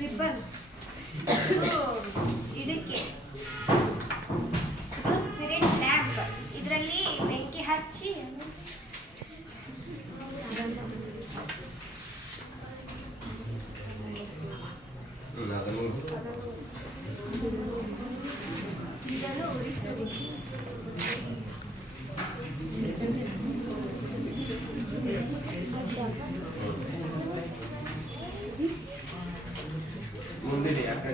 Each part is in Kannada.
ರಿಬ್ಬನ್ ಇದಕ್ಕೆ ಇದು ಸ್ಪಿರಿಟ್ ಲ್ಯಾಂಪ್. ಇದರಲ್ಲಿ ಬೆಂಕಿ ಹಚ್ಚಿ ಇದನ್ನು ಉರಿಸಬೇಕು. ಮುಂದಿನ ಯಾಕೆ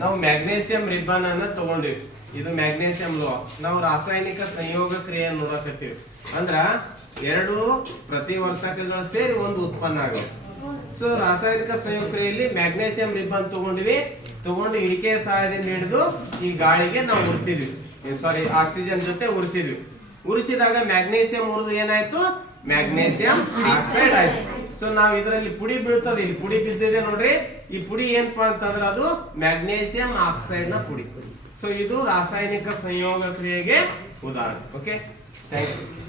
ನಾವು ಮ್ಯಾಗ್ನೇಸಿಯಂ ರಿಬ್ಬನ್ ಅನ್ನ ತಗೊಂಡಿವಿ. ಇದು ಮ್ಯಾಗ್ನೇಸಿಯಂ ಲೋಹ. ನಾವು ರಾಸಾಯನಿಕ ಸಂಯೋಗ ಕ್ರಿಯೆಯನ್ನು ನೋಡಕತ್ತೀವಿ. ಅಂದ್ರ ಎರಡು ಪ್ರತಿವರ್ತಕಗಳು ಸೇರಿ ಒಂದು ಉತ್ಪನ್ನ ಆಗುತ್ತೆ. ಸೊ ರಾಸಾಯನಿಕ ಸಂಯೋಗ ಕ್ರಿಯೆಯಲ್ಲಿ ಮ್ಯಾಗ್ನೇಸಿಯಂ ರಿಬ್ಬನ್ ತಗೊಂಡು ಇಳಿಕೆಯ ಸಹಾಯದಿಂದ ಹಿಡಿದು ಈ ಗಾಳಿಗೆ ನಾವು ಉರಿಸಿದ್ವಿ. ಆಕ್ಸಿಜನ್ ಜೊತೆ ಉರಿಸಿದಾಗ ಮ್ಯಾಗ್ನೇಸಿಯಂ ಉರಿದು ಏನಾಯ್ತು? ಮ್ಯಾಗ್ನೇಸಿಯಂ ಆಕ್ಸೈಡ್ ಆಯ್ತು. ಸೊ ನಾವು ಇದರಲ್ಲಿ ಪುಡಿ ಬೀಳ್ತದೆ, ಇಲ್ಲಿ ಪುಡಿ ಬಿದ್ದಿದೆ ನೋಡ್ರಿ. ಈ ಪುಡಿ ಏನಪ್ಪಾ ಅಂತಂದ್ರೆ ಅದು ಮ್ಯಾಗ್ನೇಸಿಯಂ ಆಕ್ಸೈಡ್ ನ ಪುಡಿ. ಸೊ ಇದು ರಾಸಾಯನಿಕ ಸಂಯೋಗ ಕ್ರಿಯೆಗೆ ಉದಾಹರಣೆ. Okay, thank you.